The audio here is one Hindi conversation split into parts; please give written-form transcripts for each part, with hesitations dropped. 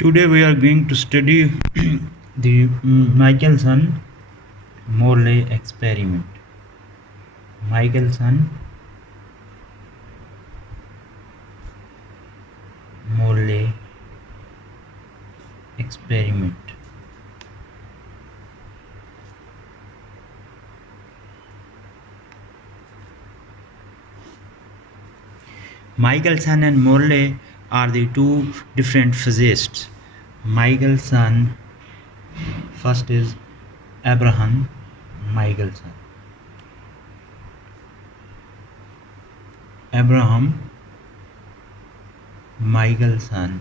Today we are going to study the Michelson-Morley experiment. Michelson-Morley experiment. Michelson and Morley are the two different physicists. Michelson, first is Abraham Michelson. Abraham Michelson.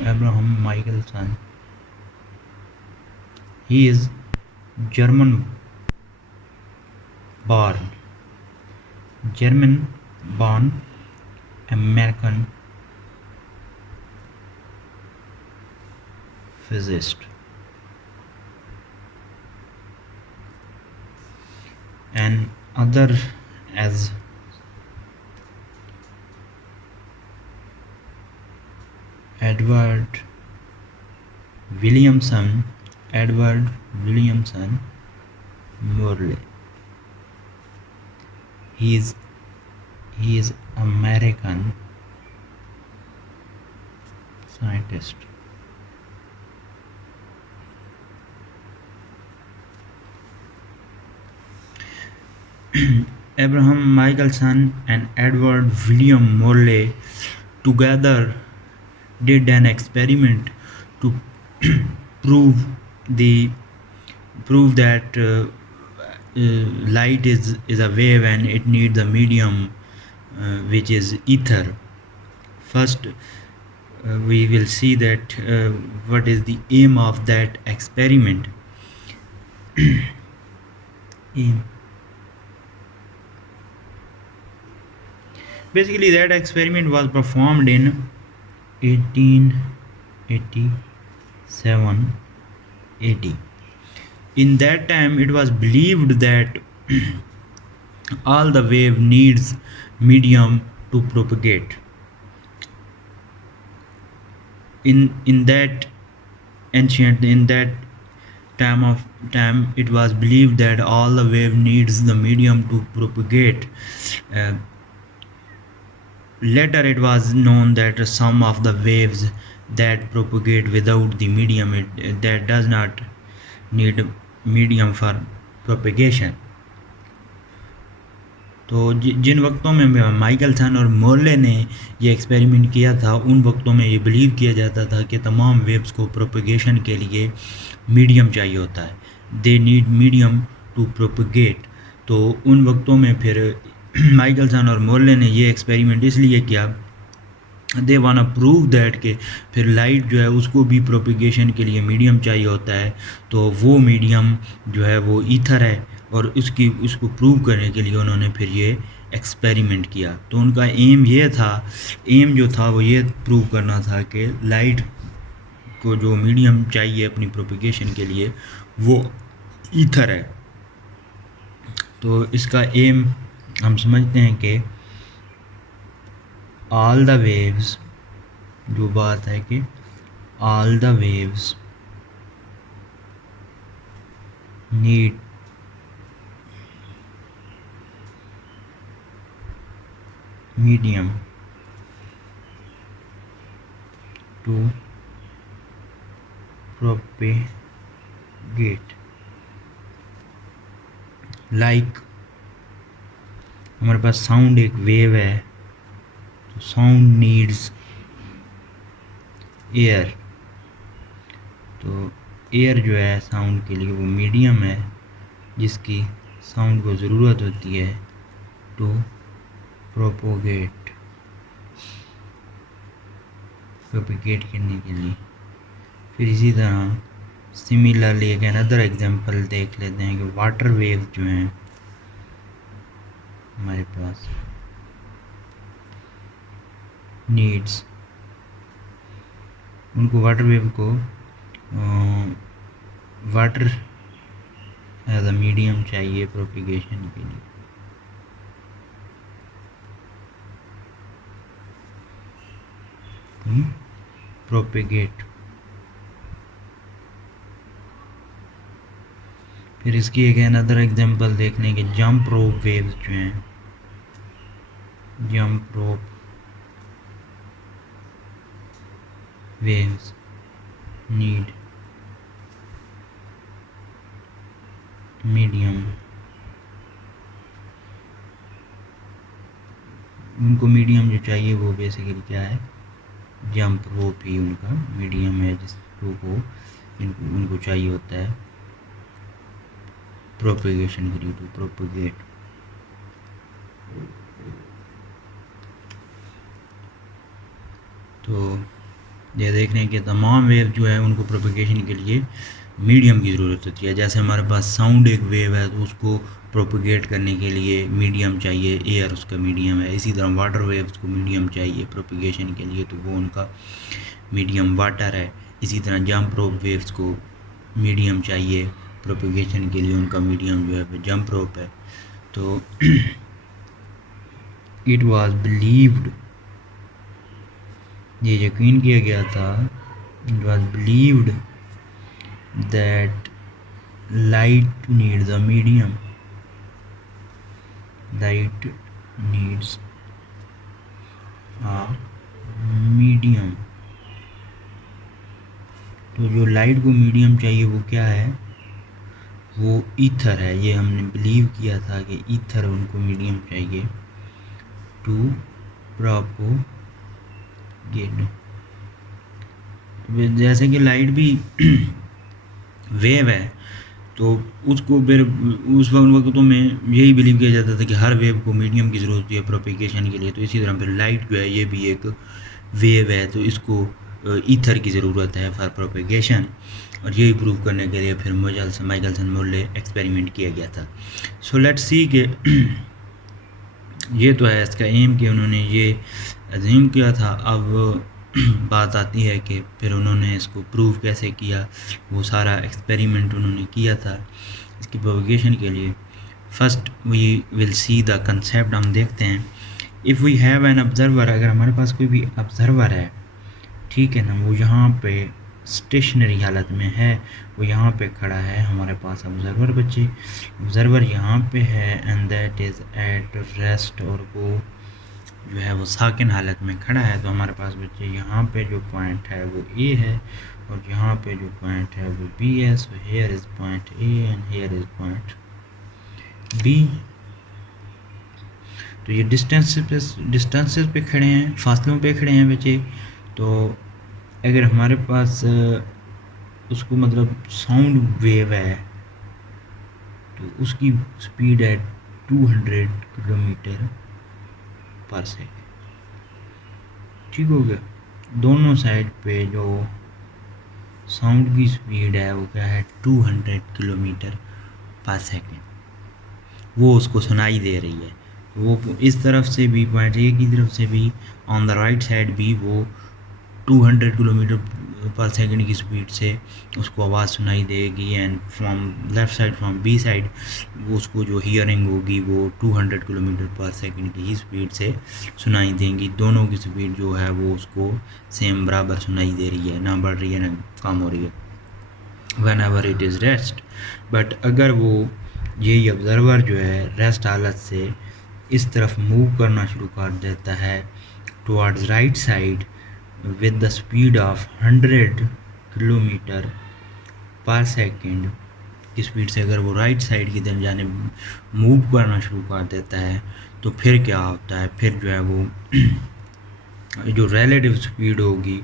Abraham Michelson. He is German born American physicist, and other as Edward Williamson Morley. He is American scientist. Abraham Michelson and Edward William Morley together did an experiment to prove that light is a wave and it needs a medium which is ether. First, we will see that what is the aim of that experiment. Aim. Basically, that experiment was performed in 1887 80. In that time, it was believed that all the wave needs medium to propagate. In that time, it was believed that all the wave needs the medium to propagate. Later it was known that some of the waves that propagate without the medium that does not need medium for propagation. तो जिन वक्तों में माइकलसन और मोर्ले ने ये एक्सपेरिमेंट किया था, उन वक्तों में ये बिलीव किया जाता था कि तमाम वेव्स को प्रोपगेशन के लिए मीडियम चाहिए होता है. They need medium to propagate. तो उन वक्तों में फिर माइकलसन और मोर्ले ने ये एक्सपेरिमेंट इसलिए किया, दे वाना प्रूव दैट कि फिर लाइट जो है उसको भी प्रोपगेशन के लिए मीडियम चाहिए होता है. तो वो मीडियम जो है वो ईथर है, और उसको प्रूव करने के लिए उन्होंने फिर ये एक्सपेरिमेंट किया. तो उनका एम जो था वो ये प्रूव करना था कि लाइट को जो मीडियम चाहिए अपनी प्रोपगेशन के लिए वो ईथर है. तो इसका एम हम समझते हैं कि ऑल द वेव्स, जो बात है कि all the waves need medium to propagate. Like हमारे पास साउंड एक वेव है, तो साउंड नीड्स एयर. तो एयर जो है साउंड के लिए वो मीडियम है जिसकी साउंड को ज़रूरत होती है टू प्रोपगेट करने के लिए. फिर इसी तरह सिमिलरली एक अनदर एग्जांपल देख लेते हैं कि वाटर वेव जो हैं हमारे पास नीड्स, उनको वाटर वेव को वाटर एज अ मीडियम चाहिए प्रोपगेशन के लिए. प्रोपेगेट। फिर इसकी एक अनदर एग्जांपल देखने के जंप रोप वेव्स जो हैं, jump rope waves need medium, उनको मीडियम जो चाहिए वो बेसिकली क्या है, जंप रोप ही उनका मीडियम है जिसको वो उनको चाहिए होता है प्रोपेगेशन के लिए, टू प्रोपेगेट। तो ये देखने के तमाम वेव जो है उनको प्रोपेगेशन के लिए मीडियम की ज़रूरत होती है। जैसे हमारे पास साउंड एक वेव है तो उसको प्रोपेगेट करने के लिए मीडियम चाहिए, एयर उसका मीडियम है। इसी तरह वाटर वेव्स को मीडियम चाहिए प्रोपेगेशन के लिए, तो वो उनका मीडियम वाटर है। इसी तरह जंप रोप वेव्स को मीडियम चाहिए प्रोपेगेशन के लिए, उनका मीडियम जो है जंप रोप है। तो इट वाज बिलीव्ड, ये यकीन किया गया था, it was believed that light needs a medium, light needs a medium. तो जो लाइट को मीडियम चाहिए वो क्या है, वो ईथर है। ये हमने बिलीव किया था कि ईथर उनको मीडियम चाहिए टू प्रोपोगेट। जैसे कि लाइट भी वेव है तो उसको फिर उस वक्तों में यही बिलीव किया जाता था कि हर वेव को मीडियम की ज़रूरत होती है प्रोपेगेशन के लिए। तो इसी तरह फिर लाइट जो है ये भी एक वेव है, तो इसको ईथर की ज़रूरत है फॉर प्रोपेगेशन। और यही प्रूव करने के लिए फिर माइकलसन मोर्ले एक्सपेरिमेंट किया गया था। सो लेट्स सी के ये तो है इसका एम कि उन्होंने ये अज्यूम किया था। अब बात आती है कि फिर उन्होंने इसको प्रूव कैसे किया, वो सारा एक्सपेरिमेंट उन्होंने किया था इसकी प्रोपेगेशन के लिए। First we will see the concept, हम देखते हैं। If we have an observer, अगर हमारे पास कोई भी ऑब्जर्वर है, ठीक है ना, वो यहाँ पे स्टेशनरी हालत में है, वो यहाँ पे खड़ा है, हमारे पास ऑब्जर्वर बच्चे, ऑब्जर्वर यहाँ पे है and that is at rest, और वो जो है वो साकिन हालत में खड़ा है। तो हमारे पास बच्चे यहाँ पे जो पॉइंट है वो ए है और यहाँ पे जो पॉइंट है वो बी है। So here is point A and here is point B. तो ये डिस्टेंसेस पे खड़े हैं, फासलों पे खड़े हैं बच्चे। तो अगर हमारे पास उसको मतलब साउंड वेव है तो उसकी स्पीड है 200 किलोमीटर पर सेकेंड, ठीक हो गया। दोनों साइड पे जो साउंड की स्पीड है वो क्या है, 200 किलोमीटर पर सेकेंड, वो उसको सुनाई दे रही है। वो इस तरफ से भी पॉइंट ए की तरफ से भी ऑन द राइट साइड भी वो 200 किलोमीटर पर सेकंड की स्पीड से उसको आवाज़ सुनाई देगी। And from left side, from B side, वो उसको जो हियरिंग होगी वो 200 किलोमीटर पर सेकंड की ही स्पीड से सुनाई देंगी। दोनों की स्पीड जो है वो उसको सेम बराबर सुनाई दे रही है, ना बढ़ रही है ना कम हो रही है। One ever it is rest. But अगर वो यही ऑब्ज़र्वर जो है रेस्ट हालत से इस तरफ मूव करना शुरू कर देता है towards right side with the speed of 100 kilometre पर सेकेंड की स्पीड से अगर वो राइट साइड की तरफ जाने मूव करना शुरू कर देता है तो फिर क्या होता है, फिर जो है वो जो रिलेटिव स्पीड होगी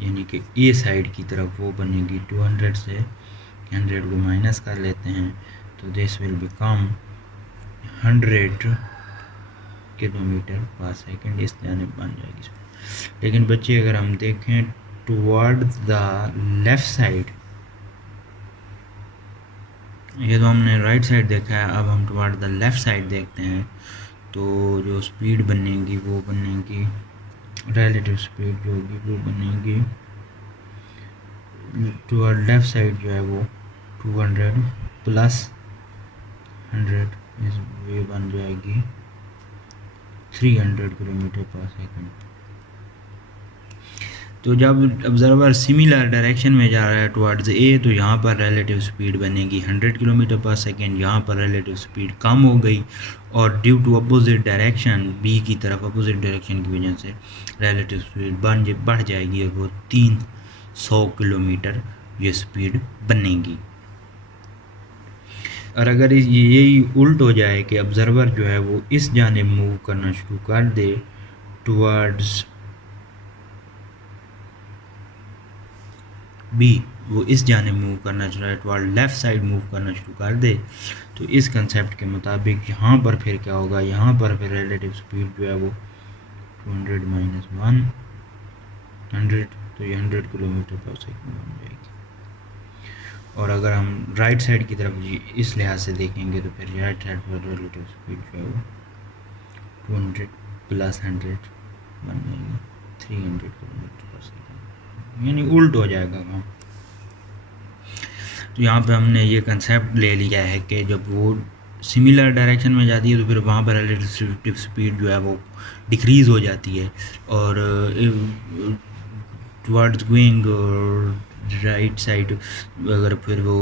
यानी कि ए साइड की तरफ वो बनेगी 200 से 100 को माइनस कर लेते हैं तो दिस विल बिकम 100 किलोमीटर पर सेकेंड, इस जाने बन जाएगी। लेकिन बच्चे अगर हम देखें टुवर्ड द लेफ़्ट साइड, ये तो हमने राइट साइड देखा है, अब हम टुवर्ड द लेफ़्ट साइड देखते हैं तो जो स्पीड बनेगी वो बनेगी, रिलेटिव स्पीड जो होगी वो बनेगी टुवर्ड लेफ़्ट साइड जो है वो 200 प्लस 100 इस वे बन जाएगी 300 किलोमीटर पर सेकेंड। तो जब ऑब्जर्वर सिमिलर डायरेक्शन में जा रहा है टुवर्ड्स ए, तो यहाँ पर रिलेटिव स्पीड बनेगी 100 किलोमीटर पर सेकेंड, यहाँ पर रिलेटिव स्पीड कम हो गई, और due to opposite direction B की तरफ अपोजिट डायरेक्शन की वजह से रिलेटिव स्पीड बढ़ जाएगी और वो 300 किलोमीटर ये स्पीड बनेगी। और अगर यही उल्ट हो जाए कि ऑब्जर्वर जो है वो इस जानिब मूव करना शुरू कर दे टुवर्ड्स बी, वो इस जानिब मूव करना शुरू टुवर्ड लेफ़्ट साइड मूव करना शुरू कर दे, तो इस कंसेप्ट के मुताबिक यहाँ पर फिर क्या होगा, यहाँ पर फिर रिलेटिव स्पीड जो है वो 200 माइनस 100, तो ये 100 किलोमीटर पर सेकंड बन जाएगी। और अगर हम राइट साइड की तरफ इस लिहाज से देखेंगे तो फिर राइट साइड पर रिलेटिव स्पीड जो है वो 200 प्लस 100 बन जाएगी 300 किलोमीटर पर सेकंड, यानी उल्ट हो जाएगा काम। तो यहाँ पे हमने ये कंसेप्ट ले लिया है कि जब वो सिमिलर डायरेक्शन में जाती है तो फिर वहाँ पर रिलेटिव स्पीड जो है वो डिक्रीज़ हो जाती है, और टुवर्ड्स गोइंग राइट साइड अगर फिर वो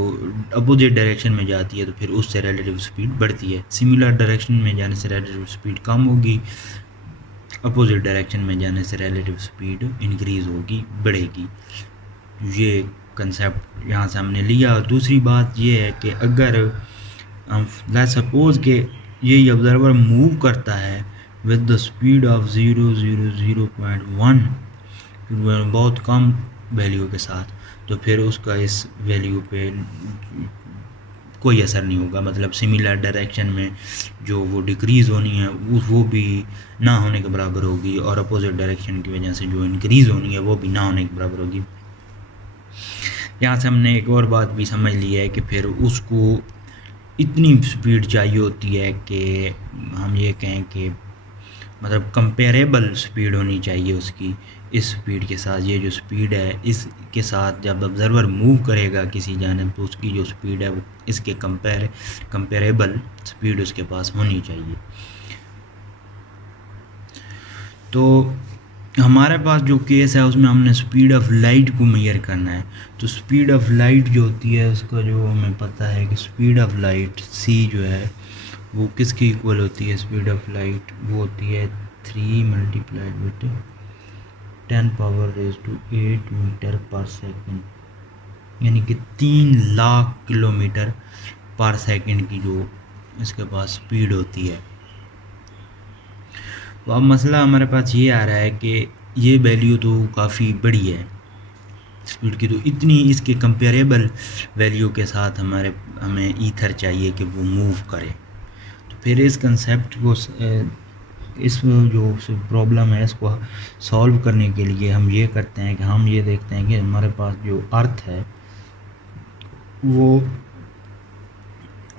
अपोजिट डायरेक्शन में जाती है तो फिर उससे रिलेटिव स्पीड बढ़ती है। सिमिलर डायरेक्शन में जाने से रिलेटिव स्पीड कम होगी, अपोजिट डायरेक्शन में जाने से रिलेटिव स्पीड इंक्रीज़ होगी, बढ़ेगी। ये कंसेप्ट यहाँ से हमने लिया। और दूसरी बात ये है कि अगर लेट्स सपोज कि ये ऑब्जर्वर मूव करता है विद द स्पीड ऑफ 0.1 बहुत कम वैल्यू के साथ, तो फिर उसका इस वैल्यू पे कोई असर नहीं होगा, मतलब सिमिलर डायरेक्शन में जो वो डिक्रीज़ होनी है वो भी ना होने के बराबर होगी, और अपोजिट डायरेक्शन की वजह से जो इंक्रीज़ होनी है वो भी ना होने के बराबर होगी। यहाँ से हमने एक और बात भी समझ ली है कि फिर उसको इतनी स्पीड चाहिए होती है कि हम ये कहें कि मतलब कंपेरेबल स्पीड होनी चाहिए उसकी इस स्पीड के साथ। ये जो स्पीड है इसके साथ जब ऑब्जर्वर मूव करेगा किसी जानिब तो उसकी जो स्पीड है वो इसके कंपेरेबल स्पीड उसके पास होनी चाहिए। तो हमारे पास जो केस है उसमें हमने स्पीड ऑफ लाइट को मेजर करना है। तो स्पीड ऑफ लाइट जो होती है उसका जो हमें पता है कि स्पीड ऑफ लाइट c जो है वो किसकी इक्वल होती है, स्पीड ऑफ लाइट वो होती है 3 मल्टीप्लाइड विद 10⁻⁸ मीटर पर सेकंड, यानी कि 3 लाख किलोमीटर पर सेकंड की जो इसके पास स्पीड होती है। तो अब मसला हमारे पास ये आ रहा है कि ये वैल्यू तो काफ़ी बड़ी है स्पीड की, तो इतनी इसके कंपेरेबल वैल्यू के साथ हमें ईथर चाहिए कि वो मूव करे। तो फिर इस कंसेप्ट को इस जो प्रॉब्लम है इसको सॉल्व करने के लिए हम ये करते हैं कि हम ये देखते हैं कि हमारे पास जो अर्थ है वो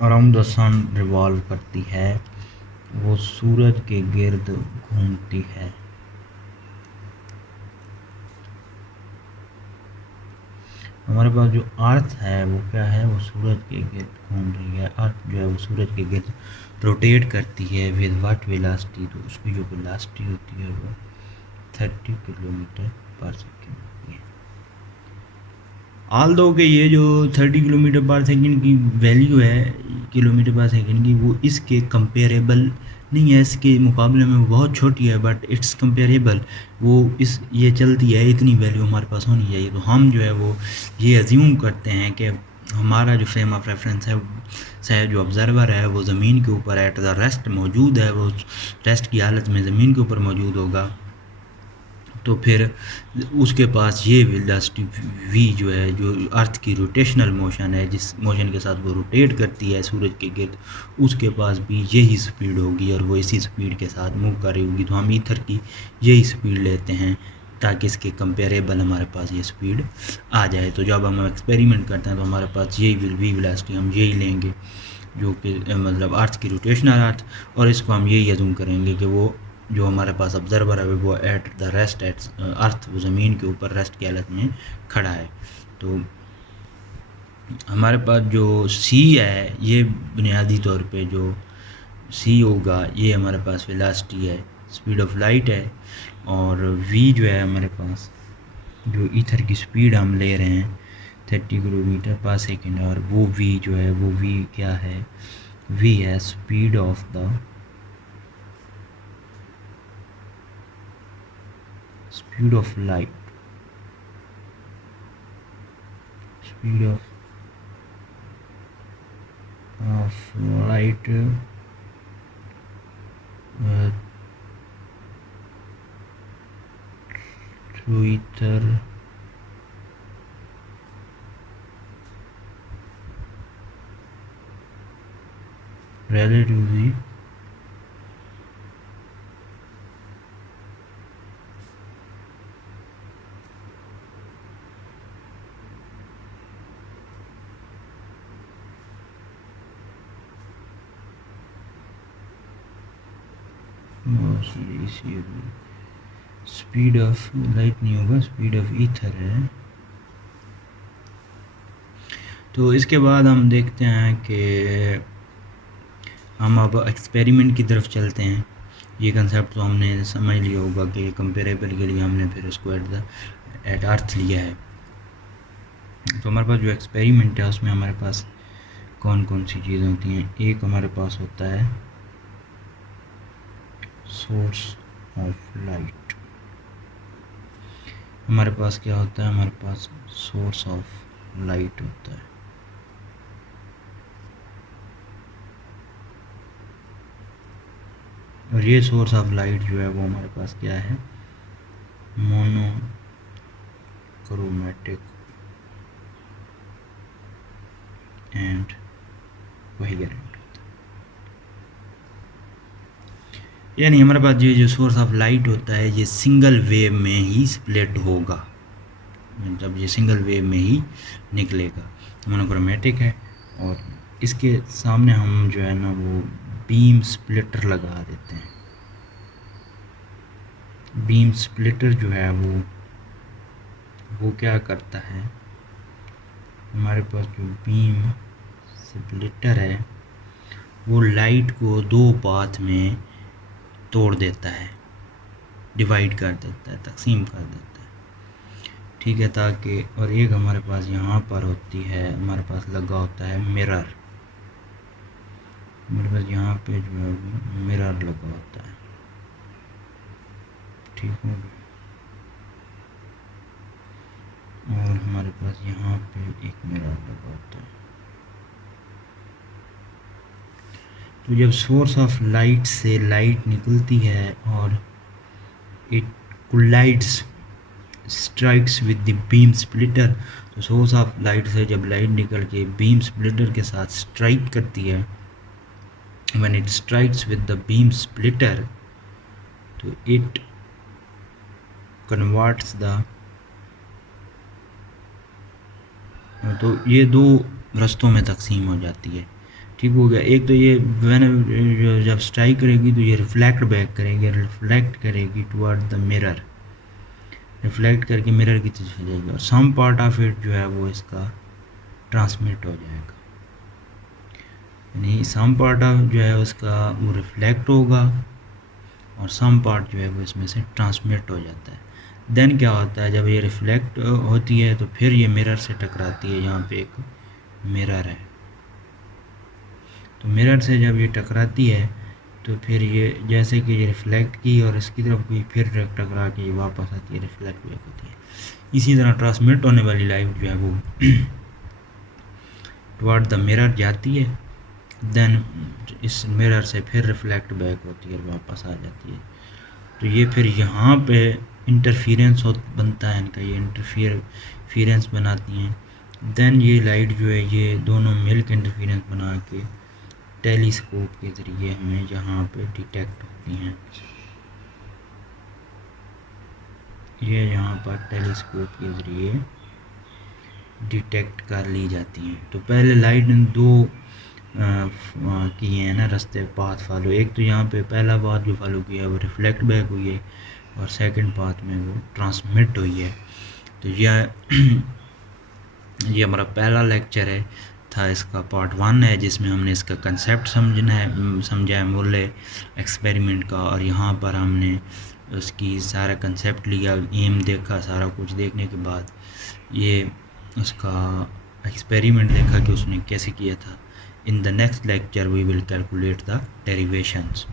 अराउंड द सन रिवॉल्व करती है, वो सूरज के गिर्द घूमती है। हमारे पास जो अर्थ है वो क्या है, वो सूरज के गिर्द घूम रही है। अर्थ जो है वो सूरज के गिर्द रोटेट करती है विद व्हाट वेलोसिटी, तो उसकी जो वेलोसिटी होती है वो 30 किलोमीटर पर सेकेंड होती है। ऑल दो कि ये जो 30 किलोमीटर पर सेकेंड की वैल्यू है किलोमीटर पर सेकेंड की वो इसके कंपेरेबल नहीं है, इसके मुकाबले में वो बहुत छोटी है, बट इट्स कंपेरेबल, वो ये चलती है, इतनी वैल्यू हमारे पास होनी चाहिए। तो हम जो है वो ये अज्यूम करते हैं कि हमारा जो फ्रेम ऑफ रेफरेंस है जो ऑब्जर्वर है वो ज़मीन के ऊपर एट द रेस्ट मौजूद है, वो रेस्ट की हालत में ज़मीन के ऊपर मौजूद होगा। तो फिर उसके पास ये वेलोसिटी v जो है जो अर्थ की रोटेशनल मोशन है, जिस मोशन के साथ वो रोटेट करती है सूरज के गिर्द, उसके पास भी यही स्पीड होगी और वो इसी स्पीड के साथ मूव कर रही होगी। तो हम ईथर की यही स्पीड लेते हैं ताकि इसके कंपेरेबल हमारे पास ये स्पीड आ जाए। तो जब हम एक्सपेरिमेंट करते हैं तो हमारे पास यही v वेलोसिटी हम यही लेंगे जो कि मतलब अर्थ की रोटेशनल अर्थ, और इसको हम यही अज्यूम करेंगे कि वो जो हमारे पास ऑब्जर्वर है वो एट द रेस्ट एट अर्थ, वो ज़मीन के ऊपर रेस्ट की हालत में खड़ा है। तो हमारे पास जो c है ये बुनियादी तौर पे जो c होगा ये हमारे पास वेलोसिटी है, स्पीड ऑफ लाइट है, और v जो है हमारे पास जो ईथर की स्पीड हम ले रहे हैं 30 किलोमीटर पर सेकेंड, और वो v जो है वो v क्या है, v है speed of light, speed of light through ether relatively speed of light नहीं होगा, स्पीड ऑफ ईथर है। तो इसके बाद हम देखते हैं कि हम अब एक्सपेरिमेंट की तरफ चलते हैं। ये कंसेप्ट तो हमने समझ लिया होगा कि कंपेरेबल के लिए हमने फिर उसको एट अर्थ लिया है। तो हमारे पास जो एक्सपेरिमेंट है उसमें हमारे पास कौन कौन सी चीज़ें होती हैं। एक हमारे पास होता है सोर्स ऑफ लाइट। हमारे पास क्या होता है, हमारे पास सोर्स ऑफ लाइट होता है। और ये सोर्स ऑफ लाइट जो है वो हमारे पास क्या है, मोनोक्रोमैटिक एंड कोहेरेंट। यानी हमारे पास ये जो सोर्स ऑफ लाइट होता है ये सिंगल वेव में ही स्प्लिट होगा, मतलब ये सिंगल वेव में ही निकलेगा, मोनोक्रोमैटिक है। और इसके सामने हम जो है ना वो बीम स्प्लिटर लगा देते हैं। बीम स्प्लिटर जो है वो क्या करता है, हमारे पास जो बीम स्प्लिटर है वो लाइट को दो पाथ में तोड़ देता है, डिवाइड कर देता है, तकसीम कर देता है, ठीक है। ताकि और एक हमारे पास यहाँ पर होती है, हमारे पास लगा होता है मिरर, हमारे पास यहाँ पे जो है मिरर लगा होता है, ठीक हो गया। और हमारे पास यहाँ पे एक मिरर लगा होता है। तो जब सोर्स ऑफ लाइट से लाइट निकलती है और it collides strikes with the beam splitter, तो सोर्स ऑफ लाइट से जब लाइट निकल के बीम स्प्लिटर के साथ स्ट्राइक करती है, when it strikes with the beam splitter, तो इट कन्वर्ट्स द, तो ये दो रस्तों में तकसीम हो जाती है, ठीक हो गया। एक तो ये व्हेन जब स्ट्राइक करेगी तो ये रिफ्लेक्ट बैक करेगी, रिफ्लेक्ट करेगी टुवर्ड द मिरर, रिफ्लेक्ट करके मिरर की तरफ जाएगी, और सम पार्ट ऑफ इट जो है वो इसका ट्रांसमिट हो जाएगा, यानी सम पार्ट ऑफ जो है उसका वो रिफ्लेक्ट होगा और सम पार्ट जो है वो इसमें से ट्रांसमिट हो जाता है। देन क्या होता है, जब ये रिफ्लेक्ट होती है तो फिर ये मिरर से टकराती है। यहाँ पे एक मिरर है, तो मिरर से जब ये टकराती है तो फिर ये जैसे कि ये रिफ्लेक्ट की और इसकी तरफ कोई फिर टकरा के वापस आती है, रिफ्लेक्ट बैक होती है। इसी तरह ट्रांसमिट होने वाली लाइट जो है वो टुवर्ड द मिरर जाती है, देन इस मिरर से फिर रिफ्लेक्ट बैक होती है और वापस आ जाती है। तो ये फिर यहाँ पे इंटरफेरेंस बनता है इनका, ये इंटरफेरेंस बनाती हैं। देन ये लाइट जो है ये दोनों मिल के इंटरफेरेंस बना के टेलीस्कोप के ज़रिए हमें जहाँ पे डिटेक्ट होती हैं, ये यहाँ पर टेलीस्कोप के ज़रिए डिटेक्ट कर ली जाती हैं। तो पहले लाइट दो किए हैं ना रास्ते, पाथ फॉलो। एक तो यहाँ पे पहला पाथ जो फॉलो किया है वो रिफ्लेक्ट बैक हुई है और सेकंड पाथ में वो ट्रांसमिट हुई है। तो ये हमारा पहला लेक्चर है था, इसका पार्ट 1 है जिसमें हमने इसका कंसेप्ट समझा है मूल्य एक्सपेरिमेंट का, और यहाँ पर हमने उसकी सारा कंसेप्ट लिया, एम देखा, सारा कुछ देखने के बाद ये उसका एक्सपेरिमेंट देखा कि उसने कैसे किया था। In the next lecture we will calculate the derivations.